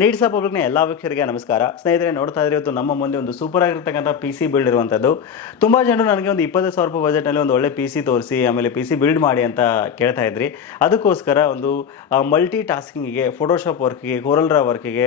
Needs ಪಬ್ಲಿಕ್ನ ಎಲ್ಲ ವೀಕ್ಷಕರಿಗೆ ನಮಸ್ಕಾರ. ಸ್ನೇಹಿತರೆ, ನೋಡ್ತಾ ಇದ್ರೆ ಇವತ್ತು ನಮ್ಮ ಮುಂದೆ ಒಂದು ಸೂಪರ್ ಆಗಿರ್ತಕ್ಕಂಥ ಪಿ ಸಿ ಬಿಲ್ಡ್ ಇರುವಂಥದ್ದು ತುಂಬ ಜನರು ನನಗೆ ಒಂದು ಇಪ್ಪತ್ತು ಸಾವಿರ ರೂಪಾಯಿ ಬಜೆಟ್ನಲ್ಲಿ ಒಂದು ಒಳ್ಳೆ ಪಿ ಸಿ ತೋರಿಸಿ, ಆಮೇಲೆ ಪಿ ಸಿ ಬಿಲ್ಡ್ ಮಾಡಿ ಅಂತ ಕೇಳ್ತಾ ಇದ್ರಿ. ಅದಕ್ಕೋಸ್ಕರ ಒಂದು ಮಲ್ಟಿ ಟಾಸ್ಕಿಂಗಿಗೆ ಫೋಟೋಶಾಪ್ ವರ್ಕಿಗೆ ಕೋರಲ್ರಾ ವರ್ಕಿಗೆ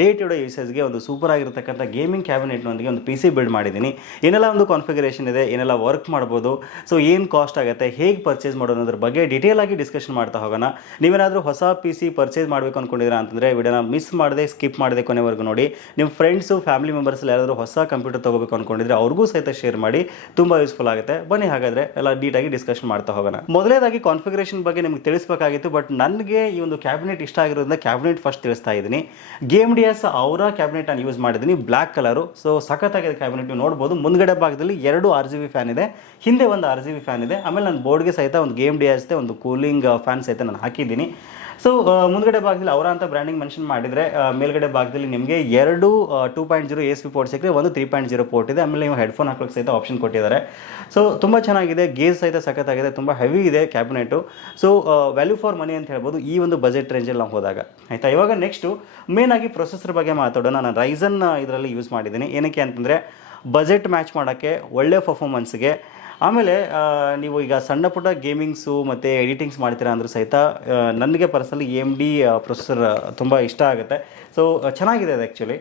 ಡೇ ಟು ಡೇ ಯೂಸೇಜ್ಗೆ ಒಂದು ಸೂಪರ್ ಆಗಿರ್ತಕ್ಕಂಥ ಗೇಮಿಂಗ್ ಕ್ಯಾಬಿನೆಟ್ನೊಂದಿಗೆ ಒಂದು ಪಿ ಸಿ ಬಿಲ್ಡ್ ಮಾಡಿದ್ದೀನಿ. ಏನೆಲ್ಲ ಒಂದು ಕಾನ್ಫಿಗರೇಷನ್ ಇದೆ, ಏನೆಲ್ಲ ವರ್ಕ್ ಮಾಡ್ಬೋದು ಸೊ ಏನು ಕಾಸ್ಟ್ ಆಗುತ್ತೆ, ಹೇಗೆ ಪರ್ಚೇಸ್ ಮಾಡೋದು ಅದ್ರ ಬಗ್ಗೆ ಡೀಟೇಲ್ ಆಗಿ ಡಿಸ್ಕಷನ್ ಮಾಡ್ತಾ ಹೋಗೋಣ. ನೀವೇನಾದರೂ ಹೊಸ ಪಿ ಸಿ ಪರ್ಚೇಸ್ ಮಾಡಬೇಕು ಅಂದ್ಕೊಂಡಿದ್ದೀರಾ ಅಂತಂದರೆ, ವಿಡಿಯೋನ ಮಿಸ್ ಮಾಡದೆ, ಸ್ಕಿಪ್ ಮಾಡಿದೆ ಕೊನೆವರೆಗೂ ನೋಡಿ. ನಿಮ್ಮ ಫ್ರೆಂಡ್ಸು ಫ್ಯಾಮಿಲಿ ಮೆಂಬರ್ಸ್ ಯಾರಾದರೂ ಹೊಸ ಕಂಪ್ಯೂಟರ್ ತೊಗೋಬೇಕು ಅಂದ್ಕೊಂಡಿದ್ರೆ ಅವ್ರಿಗೂ ಸಹಿತ ಶೇರ್ ಮಾಡಿ. ತುಂಬ ಯೂಸ್ಫುಲ್ ಆಗುತ್ತೆ. ಬನ್ನಿ ಹಾಗಾದರೆ ಎಲ್ಲ ನೀಟಾಗಿ ಡಿಸ್ಕಷನ್ ಮಾಡ್ತಾ ಹೋಗೋಣ. ಮೊದಲೇದಾಗಿ ಕಾನ್ಫಿಗರೇಷನ್ ಬಗ್ಗೆ ನಿಮ್ಗೆ ತಿಳಿಸಬೇಕಾಗಿತ್ತು ಬಟ್ ನನಗೆ ಈ ಒಂದು ಕ್ಯಾಬಿನೆಟ್ ಇಷ್ಟ ಆಗಿರೋದ್ರಿಂದ ಕ್ಯಾಬಿನೆಟ್ ಫಸ್ಟ್ ತಿಳಿಸ್ತಾ ಇದ್ದೀನಿ. ಗೇಮ್ ಡಿ ಅವರ ಕ್ಯಾಬಿನೆಟ್ ನಾನು ಯೂಸ್ ಮಾಡಿದ್ದೀನಿ ಬ್ಲ್ಯಾಕ್ ಕಲರು ಸೊ ಸಖತ್ತಾಗಿದೆ ಕ್ಯಾಬಿನೆಟ್ ನೀವು ನೋಡ್ಬೋದು, ಮುಂದ್ಗಡೆ ಭಾಗದಲ್ಲಿ ಎರಡು ಆರ್ ಜಿ ಬಿ ಫ್ಯಾನ್ ಇದೆ, ಹಿಂದೆ ಒಂದು ಆರ್ ಜಿ ಬಿ ಫ್ಯಾನ್ ಇದೆ. ಆಮೇಲೆ ನನ್ನ ಬೋರ್ಡ್ಗೆ ಸಹಿತ ಒಂದು ಗೇಮ್ ಡಿ ಒಂದು ಕೂಲಿಂಗ್ ಫ್ಯಾನ್ ಸಹಿತ ನಾನು ಹಾಕಿದ್ದೀನಿ. ಸೊ ಮುಂದ್ಗಡೆ ಭಾಗದಲ್ಲಿ ಅವರ ಅಂತ ಬ್ರ್ಯಾಂಡಿಂಗ್ ಮೆನ್ಷನ್ ಮಾಡಿದರೆ ಮೇಲ್ಗಡೆ ಭಾಗದಲ್ಲಿ ನಿಮಗೆ ಎರಡು two point zero S P port ಸಿಕ್ಕರೆ ಒಂದು ತ್ರೀ ಪಾಯಿಂಟ್ ಜೀರೋ ಪೋರ್ಟ್ ಇದೆ. ಆಮೇಲೆ ನೀವು ಹೆಡ್ಫೋನ್ ಹಾಕೋಕ್ಕೆ ಸಹಿತ ಆಪ್ಷನ್ ಕೊಟ್ಟಿದ್ದಾರೆ. ಸೊ ತುಂಬ ಚೆನ್ನಾಗಿದೆ. ಗೇಜ್ ಸಹಿತ ಸಖತ್ತಾಗಿದೆ. ತುಂಬ ಹೆವಿ ಇದೆ cabinet so value for money ಅಂತ ಹೇಳ್ಬೋದು ಈ ಒಂದು ಬಜೆಟ್ ರೇಂಜಲ್ಲಿ ನಾವು ಹೋದಾಗ. ಆಯಿತಾ? ಇವಾಗ ನೆಕ್ಸ್ಟು ಮೇನ್ ಆಗಿ ಪ್ರೊಸೆಸರ್ ಬಗ್ಗೆ ಮಾತಾಡೋಣ. ನಾನು ರೈಸನ್ ಇದರಲ್ಲಿ ಯೂಸ್ ಮಾಡಿದ್ದೀನಿ. ಏನಕ್ಕೆ ಅಂತಂದರೆ ಬಜೆಟ್ ಮ್ಯಾಚ್ ಮಾಡೋಕ್ಕೆ ಒಳ್ಳೆ ಪರ್ಫಾರ್ಮೆನ್ಸ್ಗೆ ಆಮೇಲೆ ನೀವು ಈಗ ಸಣ್ಣ ಪುಟ್ಟ ಗೇಮಿಂಗ್ಸು ಮತ್ತು ಎಡಿಟಿಂಗ್ಸ್ ಮಾಡ್ತೀರಾ ಅಂದರೂ ಸಹಿತ ನನಗೆ ಪರ್ಸನಲಿ ಎಂ ಡಿ ಪ್ರೊಸೆಸರ್ ತುಂಬ ಇಷ್ಟ ಆಗುತ್ತೆ. ಸೊ ಚೆನ್ನಾಗಿದೆ ಅದು actually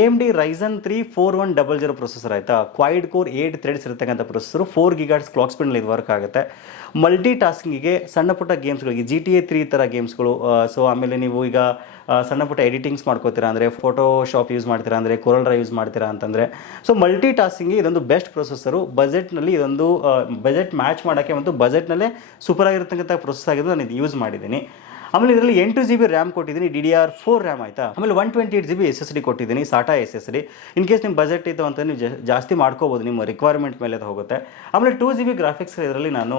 A M D Ryzen three four one double zero processor ಆಯಿತಾ? ಕ್ವೈಡ್ ಕೋರ್ ಏಟ್ ಥ್ರೆಡ್ಸ್ ಇರತಕ್ಕಂಥ ಪ್ರೊಸೆಸರು ಫೋರ್ ಗಿಗಾಹರ್ಟ್ಸ್ ಕ್ಲಾಕ್ ಸ್ಪೀಡ್ನಲ್ಲಿ ಇದು ವರ್ಕ್ ಆಗುತ್ತೆ. ಮಲ್ಟಿ ಟಾಸ್ಕಿಂಗಿಗೆ ಸಣ್ಣ ಪುಟ್ಟ ಗೇಮ್ಸ್ಗಳಿಗೆ ಜಿ ಟಿ ಎ ತ್ರೀ ಥರ ಗೇಮ್ಸ್ಗಳು ಸೊ ಆಮೇಲೆ ನೀವು ಈಗ ಸಣ್ಣ ಪುಟ್ಟ ಎಡಿಟಿಂಗ್ಸ್ ಮಾಡ್ಕೋತೀರಾ ಅಂದರೆ ಫೋಟೋಶಾಪ್ ಯೂಸ್ ಮಾಡ್ತೀರಾ ಅಂದರೆ ಡ್ರೈವ್ ಯೂಸ್ ಮಾಡ್ತೀರಾ ಅಂತಂದರೆ ಸೊ ಮಲ್ಟಿ ಟಾಸ್ಕಿಂಗ್ಗೆ ಇದೊಂದು ಬೆಸ್ಟ್ ಪ್ರೊಸೆಸರು ಬಜೆಟ್ನಲ್ಲಿ ಇದೊಂದು ಬಜೆಟ್ ಮ್ಯಾಚ್ ಮಾಡೋಕ್ಕೆ ಮತ್ತು ಬಜೆಟ್ನಲ್ಲೇ ಸೂಪರ್ ಆಗಿರತಕ್ಕಂಥ ಪ್ರೊಸೆಸ್ ಆಗಿದ್ದು ನಾನು ಇದು ಯೂಸ್ ಮಾಡಿದ್ದೀನಿ. ಆಮೇಲೆ ಇದರಲ್ಲಿ ಎಂಟು ಜಿ ಬಿ ರ್ಯಾಮ್ ಕೊಟ್ಟಿದ್ದೀನಿ D D R four RAM ಆಯಿತಾ? ಆಮೇಲೆ one twenty eight G B S S D ಕೊಟ್ಟಿದ್ದೀನಿ SATA S S D in case ನಿಮ್ಮ ಬಜೆಟ್ ಇತ್ತು ಅಂತ ನೀವು ಜಾಸ್ತಿ ಮಾಡ್ಕೋಬೋದು, ನಿಮ್ಮ ರಿಕ್ವೈರ್ಮೆಂಟ್ ಮೇಲೆ ಅದು ಹೋಗುತ್ತೆ. ಆಮೇಲೆ ಟೂ ಜಿ ಬಿ ಗ್ರಾಫಿಕ್ಸ್ ಇದರಲ್ಲಿ ನಾನು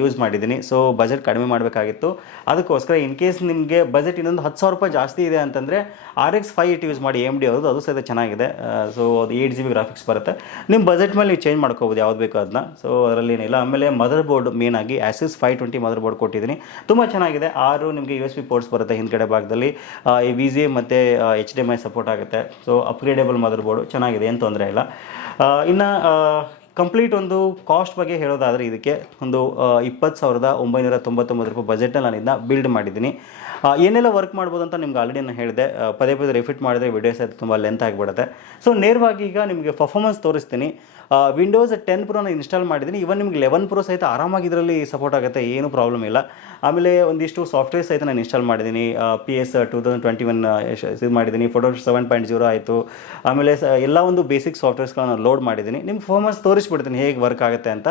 ಯೂಸ್ ಮಾಡಿದ್ದೀನಿ. ಸೊ ಬಜೆಟ್ ಕಡಿಮೆ ಮಾಡಬೇಕಾಗಿತ್ತು. ಅದಕ್ಕೋಸ್ಕರ ಇನ್ ಕೇಸ್ ನಿಮಗೆ ಬಜೆಟ್ ಇನ್ನೊಂದು ಹತ್ತು ಸಾವಿರ ರೂಪಾಯಿ ಜಾಸ್ತಿ ಇದೆ ಅಂತಂದರೆ R X five eight use ಮಾಡಿ ಎಂ ಡಿ ಅವ್ರದ್ದು, ಅದು ಸಹಿತ ಚೆನ್ನಾಗಿದೆ. ಸೊ ಅದು ಏಯ್ಟ್ ಜಿ ಬಿ ಗ್ರಾಫಿಕ್ಸ್ ಬರುತ್ತೆ. ನಿಮ್ಮ ಬಜೆಟ್ ಮೇಲೆ ನೀವು ಚೇಂಜ್ ಮಾಡ್ಕೋಬೋದು, ಯಾವ್ದು ಬೇಕೋ ಅದನ್ನ ಸೊ ಅದರಲ್ಲಿ ಏನಿಲ್ಲ. ಆಮೇಲೆ ಮದರ್ ಬೋರ್ಡ್ ಮೇನ್ ಆಗಿ Asus five twenty mother board ಕೊಟ್ಟಿದ್ದೀನಿ. ತುಂಬ ಚೆನ್ನಾಗಿದೆ. ಆರು ನಿಮಗೆ ಯು ಎಸ್ ಪಿ ಪೋರ್ಟ್ಸ್ ಬರುತ್ತೆ ಹಿಂದ್ಗಡೆ ಭಾಗದಲ್ಲಿ. ಈ ವಿ ಜಿ ಮತ್ತು H D M I support ಆಗುತ್ತೆ. ಸೊ ಅಪ್ಗ್ರೇಡೇಬಲ್ ಮದರ್ ಬೋರ್ಡು ಚೆನ್ನಾಗಿದೆ, ಏನು ತೊಂದರೆ ಇಲ್ಲ. ಇನ್ನು ಕಂಪ್ಲೀಟ್ ಒಂದು ಕಾಸ್ಟ್ ಬಗ್ಗೆ ಹೇಳೋದಾದರೆ ಇದಕ್ಕೆ ಒಂದು ಇಪ್ಪತ್ತು ಸಾವಿರದ ಒಂಬೈನೂರ ತೊಂಬತ್ತೊಂಬತ್ತು ರೂಪಾಯಿ ಬಜೆಟ್ನಲ್ಲಿ ನಾನು ಇದನ್ನ ಬಿಲ್ಡ್ ಮಾಡಿದ್ದೀನಿ. ಏನೆಲ್ಲ ವರ್ಕ್ ಮಾಡ್ಬೋದು ಅಂತ ನಿಮ್ಗೆ ಆಲ್ರೆಡಿ ನಾನು ಹೇಳಿದೆ. ಪದೇ ಪದೇ ರಿಫಿಟ್ ಮಾಡಿದ್ರೆ ವಿಡಿಯೋಸ್ ಅದು ತುಂಬ ಲೆಂತ್ ಆಗಿಬಿಡುತ್ತೆ. ಸೊ ನೇರವಾಗಿ ಈಗ ನಿಮಗೆ ಪರ್ಫಾರ್ಮೆನ್ಸ್ ತೋರಿಸ್ತೀನಿ. ವಿಂಡೋಸ್ ಟೆನ್ ಪ್ರೋ ನಾನು ಇನ್ಸ್ಟಾಲ್ ಮಾಡಿದ್ದೀನಿ. ಇವನ್ ನಿಮ್ಗೆ ಲೆವೆನ್ ಪ್ರೋ ಸಹಿತ ಆರಾಮಾಗಿ ಇದರಲ್ಲಿ ಸಪೋರ್ಟ್ ಆಗುತ್ತೆ, ಏನು ಪ್ರಾಬ್ಲಮ್ ಇಲ್ಲ. ಆಮೇಲೆ ಒಂದಿಷ್ಟು ಸಾಫ್ಟ್ವೇರ್ ಸಹಿತ ನಾನು ಇನ್ಸ್ಟಾಲ್ ಮಾಡಿದ್ದೀನಿ. P S two thousand twenty one ಇದು ಮಾಡಿದ್ದೀನಿ. ಫೋಟೋ ಸೆವೆನ್ ಪಾಯಿಂಟ್ ಜೀರೋ ಆಯಿತು. ಆಮೇಲೆ ಎಲ್ಲ ಒಂದು ಬೇಸಿಕ್ ಸಾಫ್ಟ್ವೇರ್ಸ್ಗಳನ್ನ ಲೋಡ್ ಮಾಡಿದ್ದೀನಿ. ನಿಮ್ಮ ಪರ್ಫಾರ್ಮೆನ್ಸ್ ತೋರಿಸ್ಬಿಡ್ತೀನಿ ಹೇಗೆ ವರ್ಕ್ ಆಗುತ್ತೆ ಅಂತ.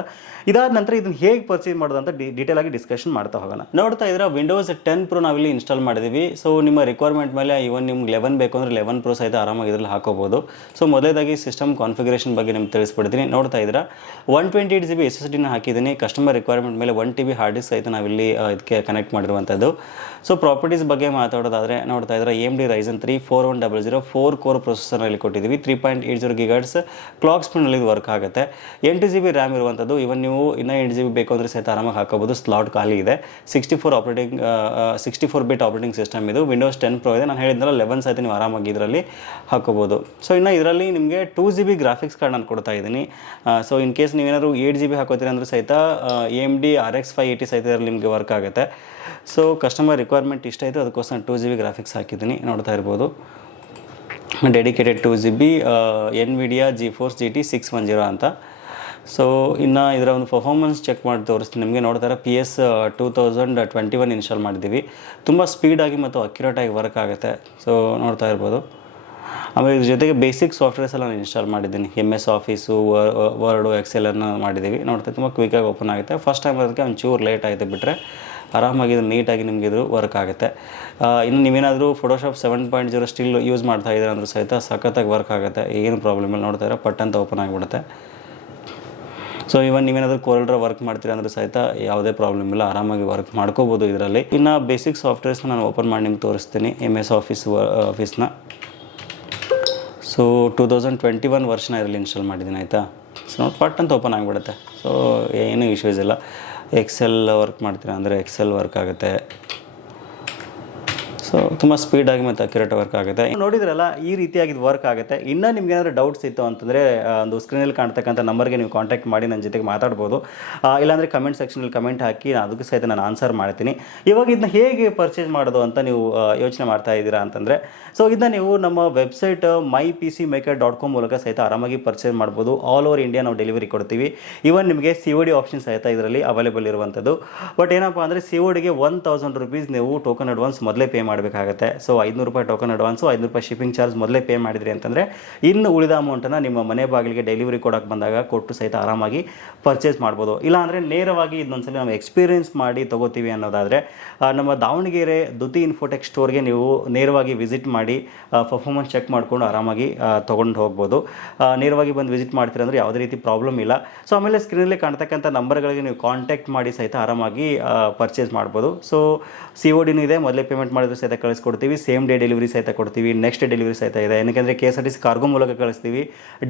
ಇದಾದ ನಂತರ ಇದನ್ನು ಹೇಗೆ ಪರ್ಚೇಸ್ ಮಾಡೋದು ಅಂತ ಡೀಟೇಲ್ ಆಗಿ ಡಿಸ್ಕಷನ್ ಮಾಡ್ತಾ ಹೋಗೋಣ. ನೋಡ್ತಾ ಇದ್ರೆ ವಿಂಡೋಸ್ ಟೆನ್ ಪ್ರೋ ನಾವಿಲ್ಲಿ ಮಾಡಿದ್ದೀವಿ. ಸೊ ನಿಮ್ಮ ರಿಕ್ವೈರ್ಮೆಂಟ್ ಮೇಲೆ ಇವನ್ ನಿಮ್ಗೆ ಲೆವೆನ್ ಬೇಕು ಅಂದರೆ ಲೆವೆನ್ ಪ್ರೋ ಸಹಿತ ಆರಾಮಾಗಿ ಇದರಲ್ಲಿ ಹಾಕೋಬೋದು. ಸೊ ಮೊದಲೇದಾಗಿ ಸಿಸ್ಟಮ್ ಕಾನ್ಫಿಗರೇಷನ್ ಬಗ್ಗೆ ನಿಮ್ಗೆ ತಿಳಿಸ್ಬಿಡ್ತೀನಿ. ನೋಡ್ತಾ ಇದ್ದೀರಾ? One twenty eight G B S S ಡಿನ ಹಾಕಿದ್ದೀನಿ. ಕಸ್ಟಮರ್ ರಿಕ್ವೈರ್ಮೆಂಟ್ ಮೇಲೆ one T B hard disk ಸಹಿತ ನಾವಿಲ್ಲಿ ಇದಕ್ಕೆ ಕನೆಕ್ಟ್ ಮಾಡಿರುವಂಥದ್ದು. ಸೊ ಪ್ರಾಪರ್ಟೀಸ್ ಬಗ್ಗೆ ಮಾತಾಡೋದಾದರೆ ನೋಡ್ತಾ ಇದ್ರೆ M D Ryzen three four one double zero four core ಪ್ರೊಸೆಸರ್ನಲ್ಲಿ ಕೊಟ್ಟಿದ್ದೀವಿ. Three point eight zero gigahertz clock ಸ್ಪೀಡ್ನಲ್ಲಿ ಇದು ವರ್ಕ್ ಆಗುತ್ತೆ. ಎಂಟು ಜಿ ಬಿ ರ್ಯಾಮ್ ಇರುವಂಥದ್ದು. ಇವನ್ ನೀವು ಇನ್ನೂ ಎಂಟು ಜಿ ಬಿ ಬೇಕು ಅಂದರೆ ಸಹಿತ ಆರಾಮಾಗಿ ಹಾಕೋಬೋದು. ಸ್ಲಾಟ್ ಖಾಲಿ ಇದೆ. Sixty four operating sixty four bit operating system ಇದು ವಿಂಡೋಸ್ ಟೆನ್ ಪ್ರೋ ಇದೆ. ನಾನು ಹೇಳಿದ್ನಲ್ಲ ಲೆವೆನ್ ಸಹಿತ ನೀವು ಆರಾಮಾಗಿ ಇದರಲ್ಲಿ ಹಾಕೋಬೋದು. ಸೊ ಇನ್ನು ಇದರಲ್ಲಿ ನಿಮಗೆ two G B graphics card ನಾನು ಕೊಡ್ತಾ ಇದ್ದೀನಿ. ಸೊ ಇನ್ ಕೇಸ್ ನೀವೇನಾದ್ರು ಏಯ್ಟ್ ಜಿ ಬಿ ಹಾಕೋತೀರಿ ಅಂದ್ರೆ ಸಹಿತ M D R X five eighty ಸಹಿತ ಇದರಲ್ಲಿ ನಿಮಗೆ ವರ್ಕ್ ಆಗುತ್ತೆ. ಸೊ ಕಸ್ಟಮರ್ ರಿಕ್ವೈರ್ಮೆಂಟ್ ಇಷ್ಟ ಆಯಿತು. ಅದಕ್ಕೋಸ್ಕರ ಟೂ ಜಿ ಬಿ ಗ್ರಾಫಿಕ್ಸ್ ಹಾಕಿದ್ದೀನಿ. ನೋಡ್ತಾ ಇರ್ಬೋದು. Dedicated two G B NVIDIA GeForce G T six one zero ಅಂತ. ಸೊ ಇನ್ನು ಇದರ ಒಂದು ಪರ್ಫಾರ್ಮೆನ್ಸ್ ಚೆಕ್ ಮಾಡಿ ತೋರಿಸ್ತೀನಿ. ನಿಮಗೆ ನೋಡ್ತಾರೆ P S two thousand twenty one install ಮಾಡಿದ್ದೀವಿ. ತುಂಬ ಸ್ಪೀಡಾಗಿ ಮತ್ತು ಅಕ್ಯುರೇಟಾಗಿ ವರ್ಕ್ ಆಗುತ್ತೆ. ಸೊ ನೋಡ್ತಾ ಇರ್ಬೋದು. ಆಮೇಲೆ ಇದ್ರ ಜೊತೆಗೆ ಬೇಸಿಕ್ ಸಾಫ್ಟ್ವೇರ್ಸ್ ಎಲ್ಲ ನಾನು ಇನ್ಸ್ಟಾಲ್ ಮಾಡಿದ್ದೀನಿ. M S office Word Excel ಅನ್ನು ಮಾಡಿದ್ದೀವಿ. ನೋಡ್ತಾ ತುಂಬ ಕ್ವಿಕ್ಕಾಗಿ ಓಪನ್ ಆಗುತ್ತೆ. ಫಸ್ಟ್ ಟೈಮ್ ಅದಕ್ಕೆ ಒಂಚೂರು ಲೇಟ್ ಆಯಿತು ಬಿಟ್ಟರೆ ಆರಾಮಾಗಿ ಇದು ನೀಟಾಗಿ ನಿಮಗೆ ಇದು ವರ್ಕ್ ಆಗುತ್ತೆ. ಇನ್ನು ನೀವೇನಾದರೂ Photoshop seven point zero still use ಮಾಡ್ತಾ ಇದ್ದೀರ ಅಂದರೂ ಸಹಿತ ಸಖತ್ತಾಗಿ ವರ್ಕ್ ಆಗುತ್ತೆ. ಏನು ಪ್ರಾಬ್ಲಮ್ ಇಲ್ಲ. ನೋಡ್ತಾ ಇರೋ ಪಟ್ ಅಂತ ಓಪನ್ ಆಗಿಬಿಡುತ್ತೆ. ಸೊ ಇವನ್ ನೀವೇನಾದರೂ ಕೋಲ್ಡ್ರ ವರ್ಕ್ ಮಾಡ್ತೀರಾ ಅಂದ್ರೆ ಸಹಿತ ಯಾವುದೇ ಪ್ರಾಬ್ಲಮ್ ಇಲ್ಲ. ಆರಾಮಾಗಿ ವರ್ಕ್ ಮಾಡ್ಕೋಬೋದು ಇದರಲ್ಲಿ. ಇನ್ನು ಬೇಸಿಕ್ ಸಾಫ್ಟ್ವೇರ್ಸ್ ನಾನು ಓಪನ್ ಮಾಡಿ ನಿಮ್ಗೆ ತೋರಿಸ್ತೀನಿ. M S office ಆಫೀಸ್ನ so two thousand twenty one ವರ್ಷನ ಇದರಲ್ಲಿ ಇನ್ಸ್ಟಾಲ್ ಮಾಡಿದ್ದೀನಿ, ಆಯಿತಾ? ಸೊ ಪಟ್ ಅಂತ ಓಪನ್ ಆಗಿಬಿಡುತ್ತೆ. ಸೊ ಏನೂ ಇಶ್ಯೂಸ್ ಇಲ್ಲ. ಎಕ್ಸೆಲ್ ವರ್ಕ್ ಮಾಡ್ತೀರಾ ಅಂದರೆ ಎಕ್ಸೆಲ್ ವರ್ಕ್ ಆಗುತ್ತೆ. ಸೊ ಸ್ಪೀಡ್ ತುಂಬ ಸ್ಪೀಡಾಗಿ ಮತ್ತು ಅಕ್ಯುರೇಟ್ ವರ್ಕ್ ಆಗುತ್ತೆ. ನೋಡಿದ್ರಲ್ಲ, ಈ ರೀತಿಯಾಗಿ ವರ್ಕ್ ಆಗುತ್ತೆ. ಇನ್ನೂ ನಿಮ್ಗೆ ಏನಾದರೂ ಡೌಟ್ಸ್ ಇತ್ತು ಅಂತಂದರೆ ಒಂದು ಸ್ಕ್ರೀನಲ್ಲಿ ಕಾಣ್ತಕ್ಕಂಥ ನಂಬರ್ಗೆ ನೀವು ಕಾಂಟ್ಯಾಕ್ಟ್ ಮಾಡಿ ನನ್ನ ಜೊತೆಗೆ ಮಾತಾಡ್ಬೋದು. ಇಲ್ಲಾಂದ್ರೆ ಕಮೆಂಟ್ ಸೆಕ್ಷನಲ್ಲಿ ಕಮೆಂಟ್ ಹಾಕಿ ನಾನು ಅದಕ್ಕೂ ಸಹಿತ ನಾನು ಆನ್ಸರ್ ಮಾಡ್ತೀನಿ. ಇವಾಗ ಇದನ್ನ ಹೇಗೆ ಪರ್ಚೇಸ್ ಮಾಡೋದು ಅಂತ ನೀವು ಯೋಚನೆ ಮಾಡ್ತಾ ಇದ್ದೀರಾ ಅಂತಂದರೆ ಸೊ ಇದನ್ನ ನೀವು ನಮ್ಮ website my P C maker dot com ಮೂಲಕ ಸಹಿತ ಆರಾಮಾಗಿ ಪರ್ಚೇಸ್ ಮಾಡ್ಬೋದು. ಆಲ್ ಓವರ್ ಇಂಡಿಯಾ ನಾವು ಡೆಲಿವರಿ ಕೊಡ್ತೀವಿ. ಇವನ್ ನಿಮಗೆ ಸಿ ಒ ಡಿ ಆಪ್ಷನ್ ಸಹಿತ ಇದರಲ್ಲಿ ಅವೈಲೇಬಲ್ ಇರುವಂಥದ್ದು. ಬಟ್ ಏನಪ್ಪ ಅಂದರೆ ಸಿ ಒ ಡಿಗೆ ಒನ್ ತೌಸಂಡ್ ರುಪೀಸ್ ನೀವು ಟೋಕನ್ ಅಡ್ವಾನ್ಸ್ ಮೊದಲೇ ಪೇ ಮಾಡಬೇಕಾಗುತ್ತೆ ಸೊ ಐದುನೂರು ರೂಪಾಯಿ ಟೋಕನ್ ಅಡ್ವಾನ್ಸು ಐದುನೂರು ರೂಪಾಯಿ ಶಿಪ್ಪಿಂಗ್ ಚಾರ್ಜ್ ಮೊದಲೇ ಪೇ ಮಾಡಿದ್ರಿ ಅಂತಂದರೆ, ಇನ್ನು ಉಳಿದ ಅಮೌಂಟನ್ನು ನಿಮ್ಮ ಮನೆ ಬಾಗಿಲಿಗೆ ಡೆಲಿವರಿ ಕೊಡೋಕೆ ಬಂದಾಗ ಕೊಟ್ಟು ಸಹಿತ ಆರಾಮಾಗಿ ಪರ್ಚೇಸ್ ಮಾಡ್ಬೋದು. ಇಲ್ಲಾಂದರೆ ನೇರವಾಗಿ ಇದನ್ನೊಂದ್ಸಲ ನಾವು ಎಕ್ಸ್ಪೀರಿಯನ್ಸ್ ಮಾಡಿ ತೊಗೋತೀವಿ ಅನ್ನೋದಾದರೆ ನಮ್ಮ ದಾವಣಗೆರೆ ದುತಿ ಇನ್ಫೋಟೆಕ್ ಸ್ಟೋರ್ಗೆ ನೀವು ನೇರವಾಗಿ ವಿಸಿಟ್ ಮಾಡಿ ಪರ್ಫಾರ್ಮೆನ್ಸ್ ಚೆಕ್ ಮಾಡಿಕೊಂಡು ಆರಾಮಾಗಿ ತೊಗೊಂಡು ಹೋಗ್ಬೋದು. ನೇರವಾಗಿ ಬಂದು ವಿಸಿಟ್ ಮಾಡ್ತೀರ ಅಂದರೆ ಯಾವುದೇ ರೀತಿ ಪ್ರಾಬ್ಲಮ್ ಇಲ್ಲ. ಸೊ ಆಮೇಲೆ ಸ್ಕ್ರೀನಲ್ಲಿ ಕಾಣ್ತಕ್ಕಂಥ ನಂಬರ್ಗಳಿಗೆ ನೀವು ಕಾಂಟ್ಯಾಕ್ಟ್ ಮಾಡಿ ಸಹಿತ ಆರಾಮಾಗಿ ಪರ್ಚೇಸ್ ಮಾಡ್ಬೋದು. ಸೊ ಸಿ ಒ ಡಿನೂ ಇದೆ, ಮೊದಲೇ ಪೇಮೆಂಟ್ ಮಾಡಿದ್ರೆ ಸಹಿತ ಕಳಿಸ್ಕೊಡ್ತೀವಿ ಸೇಮ್ ಡೇ ಡೆಲಿವರಿ ಸಹಿತ ಕೊಡ್ತೀವಿ ನೆಕ್ಸ್ಟ್ ಡೆಲಿವರಿ ಸಹಿತ ಇದೆ. ಏನಕ್ಕೆ K S R T C cargo ಮೂಲಕ ಕಳಿಸ್ತೀವಿ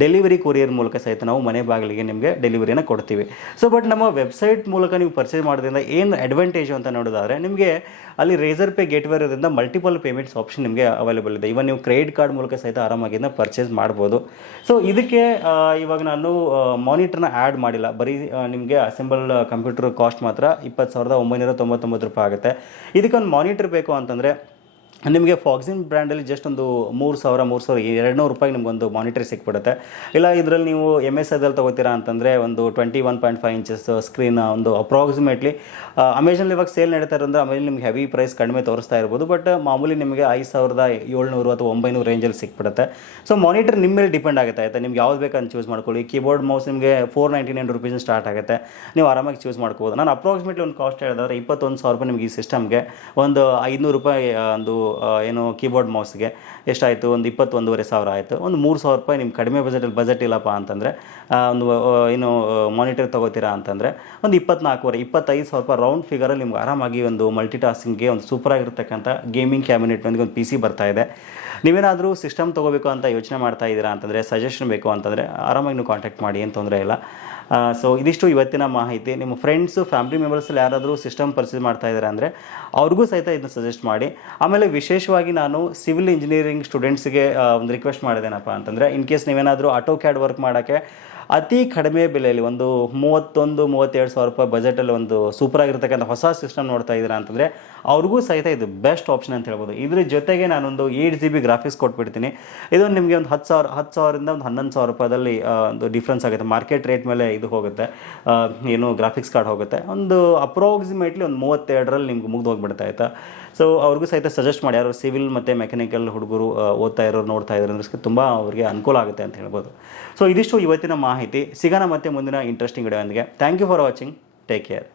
ಡೆಲಿವರಿ ಕೊರಿಯರ್ ಮೂಲಕ ಸಹಿತ ನಾವು ಮನೆ ಬಾಗಿಲಿಗೆ ನಿಮಗೆ ಡೆಲಿವರಿನ ಕೊಡ್ತೀವಿ. ಸೊ ಬಟ್ ನಮ್ಮ ವೆಬ್ಸೈಟ್ ಮೂಲಕ ನೀವು ಪರ್ಚೇಸ್ ಮಾಡೋದ್ರಿಂದ ಏನು ಅಡ್ವಾಂಟೇಜು ಅಂತ ನೋಡೋದಾದರೆ, ನಿಮಗೆ ಅಲ್ಲಿ ರೇಸರ್ ಪೇ ಗೇಟ್ವೇ ಇರೋದ್ರಿಂದ ಮಲ್ಟಿಪಲ್ ಪೇಮೆಂಟ್ಸ್ ಆಪ್ಷನ್ ನಿಮಗೆ ಅವೈಲೇಬಲ್ ಇದೆ. ಇವನ್ ನೀವು ಕ್ರೆಡಿಟ್ ಕಾರ್ಡ್ ಮೂಲಕ ಸಹಿತ ಆರಾಮಾಗಿ ಪರ್ಚೇಸ್ ಮಾಡ್ಬೋದು. ಸೊ ಇದಕ್ಕೆ ಇವಾಗ ನಾನು ಮಾನಿಟರ್ನ ಆ್ಯಡ್ ಮಾಡಿಲ್ಲ. ಬರೀ ನಿಮಗೆ ಅಸೆಂಬಲ್ ಕಂಪ್ಯೂಟರ್ ಕಾಸ್ಟ್ ಮಾತ್ರ ಇಪ್ಪತ್ತು ಸಾವಿರದ ಒಂಬೈನೂರ ತೊಂಬತ್ತೊಂಬತ್ತು ರೂಪಾಯಿ ಆಗುತ್ತೆ. ಇದಕ್ಕೊಂದು ಮಾನಿಟರ್ ಬೇಕು ಅಂತಂದರೆ ನಿಮಗೆ ಫಾಕ್ಸಿನ್ ಬ್ರ್ಯಾಂಡಲ್ಲಿ ಜಸ್ಟ್ ಒಂದು ಮೂರು ಸಾವಿರ ಮೂರು ಸಾವಿರ ಎರಡು ನೂರು ರೂಪಾಯಿ ನಿಮಗೊಂದು ಮಾನಿಟರ್ ಸಿಕ್ಬಿಡುತ್ತೆ. ಇಲ್ಲ, ಇದರಲ್ಲಿ ನೀವು ಎಂ ಎಸ್ ಐದಲ್ಲಿ ತೊಗೋತೀರಾ ಅಂತಂದರೆ ಒಂದು twenty one point five inches screen ಒಂದು ಅಪ್ರಾಕ್ಸಿಮೇಟ್ಲಿ ಅಮೆಝಾನ್ ಇವಾಗ ಸೇಲ್ ನಡೀತಾ ಇರೋದ್ರೆ ಆಮೇಲೆ ನಿಮ್ಗೆ ಹೆವಿ ಪ್ರೈಸ್ ಕಡಿಮೆ ತೋರಿಸ್ತಾ ಇರ್ಬೋದು ಬಟ್ ಮಾಮೂಲಿ ನಿಮಗೆ ಐದು ಸಾವಿರದ ಏಳ್ನೂರು ಅಥವಾ ಒಂಬೈನೂರು ರೇಂಜಲ್ಲಿ ಸಿಕ್ಬಿಡುತ್ತೆ. ಸೊ ಮಾನಿಟರ್ ನಿಮ್ಮ ಮೇಲೆ ಡಿಪೆಂಡ್ ಆಗುತ್ತೆ. ಆಯಿತಾ? ನಿಮ್ಗೆ ಯಾವ್ದು ಬೇಕಂತ ಚೂಸ್ ಮಾಡ್ಕೊಳ್ಳಿ. ಕೀಬೋರ್ಡ್ ಮೌಸ್ ನಿಮಗೆ four ninety nine rupees start ಆಗುತ್ತೆ. ನೀವು ಆರಾಮಾಗಿ ಚೂಸ್ ಮಾಡ್ಕೋಬೋದು ನಾನು ಅಪ್ರಾಕ್ಸಿಮೇಟ್ಲಿ ಒಂದು ಕಾಸ್ಟ್ ಹೇಳಿದ್ರೆ ಇಪ್ಪತ್ತೊಂದು ಸಾವಿರ ರೂಪಾಯಿ ನಿಮಗೆ ಈ ಸಿಸ್ಟಮ್ಗೆ ಒಂದು ಐದುನೂರು ರೂಪಾಯಿ ಒಂದು ಏನು ಕೀಬೋರ್ಡ್ ಮೌಸ್ಗೆ ಎಷ್ಟಾಯಿತು? ಒಂದು ಇಪ್ಪತ್ತೊಂದೂವರೆ ಸಾವಿರ ಆಯಿತು. ಒಂದು ಮೂರು ಸಾವಿರ ರೂಪಾಯಿ ನಿಮ್ಮ ಕಡಿಮೆ ಬಜೆಟಲ್ಲಿ ಬಜೆಟ್ ಇಲ್ಲಪ್ಪ ಅಂತಂದರೆ ಒಂದು ಏನು ಮಾನಿಟರ್ ತೊಗೋತೀರಾ ಅಂತಂದರೆ, ಒಂದು ಇಪ್ಪತ್ನಾಲ್ಕೂವರೆ, ಇಪ್ಪತ್ತೈದು ಸಾವಿರ ರೂಪಾಯಿ ರೌಂಡ್ ಫಿಗರಲ್ಲಿ ನಿಮ್ಗೆ ಆರಾಮಾಗಿ ಒಂದು ಮಲ್ಟಿ ಟಾಸ್ಕಿಂಗ್ಗೆ ಒಂದು ಸೂಪರಾಗಿರ್ತಕ್ಕಂಥ ಗೇಮಿಂಗ್ ಕ್ಯಾಬಿನೆಟ್ನೊಂದಿಗೆ ಒಂದು ಪಿ ಸಿ ಬರ್ತಾ ಇದೆ. ನೀವೇನಾದರೂ ಸಿಸ್ಟಮ್ ತೊಗೋಬೇಕು ಅಂತ ಯೋಚನೆ ಮಾಡ್ತಾ ಇದ್ದೀರಾ ಅಂತಂದರೆ ಸಜೆಷನ್ ಬೇಕು ಅಂತಂದರೆ, ಆರಾಮಾಗಿ ನೀವು ಕಾಂಟ್ಯಾಕ್ಟ್ ಮಾಡಿ, ಏನು ತೊಂದರೆ ಇಲ್ಲ. ಸೊ ಇದಿಷ್ಟು ಇವತ್ತಿನ ಮಾಹಿತಿ. ನಿಮ್ಮ ಫ್ರೆಂಡ್ಸು ಫ್ಯಾಮಿಲಿ ಮೆಂಬರ್ಸಲ್ಲಿ ಯಾರಾದರೂ ಸಿಸ್ಟಮ್ ಪರ್ಚೇಸ್ ಮಾಡ್ತಾ ಇದ್ದಾರೆ ಅಂದರೆ ಅವ್ರಿಗೂ ಸಹಿತ ಇದನ್ನು ಸಜೆಸ್ಟ್ ಮಾಡಿ. ಆಮೇಲೆ ವಿಶೇಷವಾಗಿ ನಾನು ಸಿವಿಲ್ ಇಂಜಿನಿಯರಿಂಗ್ ಸ್ಟೂಡೆಂಟ್ಸ್ಗೆ ಒಂದು ರಿಕ್ವೆಸ್ಟ್ ಮಾಡಿದೆನಪ್ಪ ಅಂತಂದರೆ ಇನ್ ಕೇಸ್ ನೀವೇನಾದರೂ ಆಟೋ ಕ್ಯಾಡ್ ವರ್ಕ್ ಮಾಡೋಕ್ಕೆ ಅತಿ ಕಡಿಮೆ ಬೆಲೆಯಲ್ಲಿ ಒಂದು ಮೂವತ್ತೊಂದು, ಮೂವತ್ತೆರಡು ಸಾವಿರ ರೂಪಾಯಿ ಬಜೆಟಲ್ಲಿ ಒಂದು ಸೂಪರ್ ಆಗಿರ್ತಕ್ಕಂಥ ಹೊಸ ಸಿಸ್ಟಮ್ ನೋಡ್ತಾ ಇದ್ದೀರಾ ಅಂತಂದರೆ ಅವ್ರಿಗೂ ಸಹಿತ ಇದು ಬೆಸ್ಟ್ ಆಪ್ಷನ್ ಅಂತ ಹೇಳ್ಬೋದು. ಇದ್ರ ಜೊತೆಗೆ ನಾನೊಂದು ಏಯ್ಟ್ ಜಿ ಬಿ ಗ್ರಾಫಿಕ್ಸ್ ಕೊಟ್ಬಿಡ್ತೀನಿ. ಇದು ನಿಮಗೆ ಒಂದು ಹತ್ತು ಸಾವಿರ, ಹತ್ತು ಸಾವಿರದಿಂದ ಒಂದು ಹನ್ನೊಂದು ಸಾವಿರ ರೂಪಾಯಿದಲ್ಲಿ ಒಂದು ಡಿಫ್ರೆನ್ಸ್ ಆಗುತ್ತೆ. ಮಾರ್ಕೆಟ್ ರೇಟ್ ಮೇಲೆ ಇದು ಹೋಗುತ್ತೆ. ಏನು ಗ್ರಾಫಿಕ್ಸ್ ಕಾರ್ಡ್ ಹೋಗುತ್ತೆ. ಒಂದು ಅಪ್ರಾಕ್ಸಿಮೇಟ್ಲಿ ಒಂದು ಮೂವತ್ತೆರಡರಲ್ಲಿ ನಿಮ್ಗೆ ಮುಗ್ದು ಹೋಗ್ಬಿಡುತ್ತೆ ಆಯಿತಾ. ಸೊ ಅವ್ರಿಗೂ ಸಹಿತ ಸಜೆಸ್ಟ್ ಮಾಡಿ. ಯಾರು ಸಿವಿಲ್ ಮತ್ತು ಮೆಕ್ಯಾನಿಕಲ್ ಹುಡುಗರು ಓದ್ತಾ ಇರೋರು, ನೋಡ್ತಾ ಇದ್ದಾರೆ ಅಂದ್ರೆ ತುಂಬ ಅವರಿಗೆ ಅನುಕೂಲ ಆಗುತ್ತೆ ಅಂತ ಹೇಳ್ಬೋದು. ಸೊ ಇದಿಷ್ಟು ಇವತ್ತಿನ ಮಾಹಿತಿ. ಸಿಗೋಣ ಮತ್ತೆ ಮುಂದಿನ interesting video thank you for watching take care